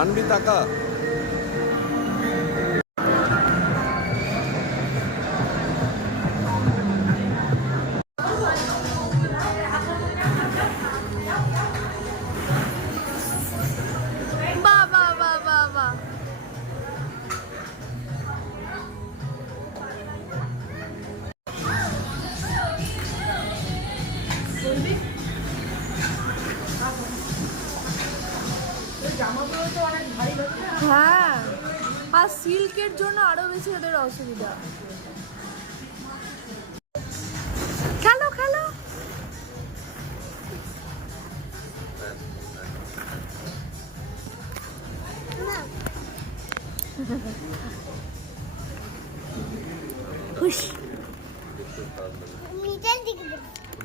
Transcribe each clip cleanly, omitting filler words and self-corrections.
সানভি টাকা হ্যাঁ, আর সিল্কের জন্য আরো বেশি ওদের অসুবিধা। খেলো খেলো।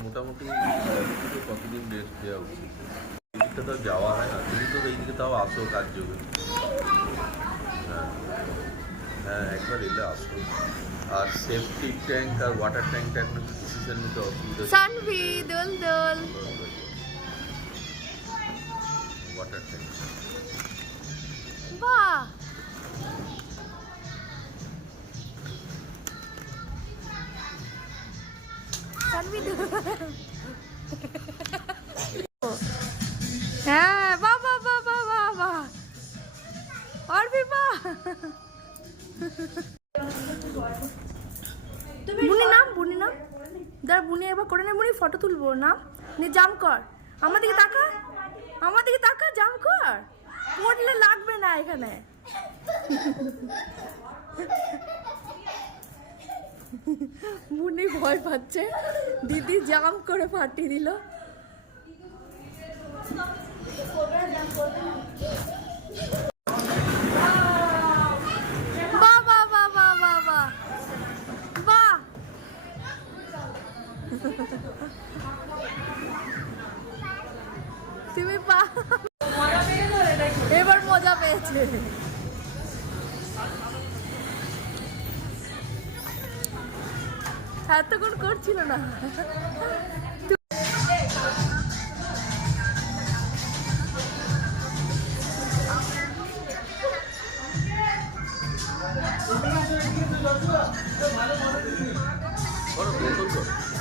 মোটামুটি কতদিন রেস্ট দেওয়া উচিত? এদিকটা তো যাওয়া হয় না, তুমি তো এইদিকে তাও আসো কাজ যোগে। হ্যাঁ হ্যাঁ, একবার এলে আসো। আর সেফটি ট্যাঙ্ক আর ওয়াটার ট্যাঙ্কটা এখন একটু ডিসিশন নিতে অসুবিধা। সানভি দোল দোল ওয়াটার ট্যাঙ্ক। বাহ, সানভি হ্যাঁ, বাহ বাহ বাহ বাহ বাহ বাহ, আর ভি বাহ। বুনি নাম, বুনি নাম, দাঁড়া বুনি একবার করে নে। বুনি ফটো তুলবো, নাম নে, জাম কর। আমার দিকে তাকা, আমার দিকে তাকা, জাম কর। পড়লে লাগবে না এখানে। বুনি ভয় পাচ্ছে, দিদি জাম করে ফাটিয়ে দিল। বাহ বাহ বাহ বাহ বাহ বাহ বাহ। তুমি এবার মজা পেয়েছে। এতক্ষণ করছিল না।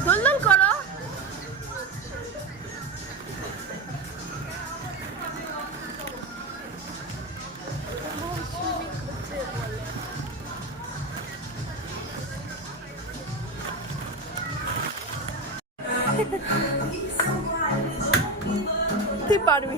দোল করো। তুই পারবি।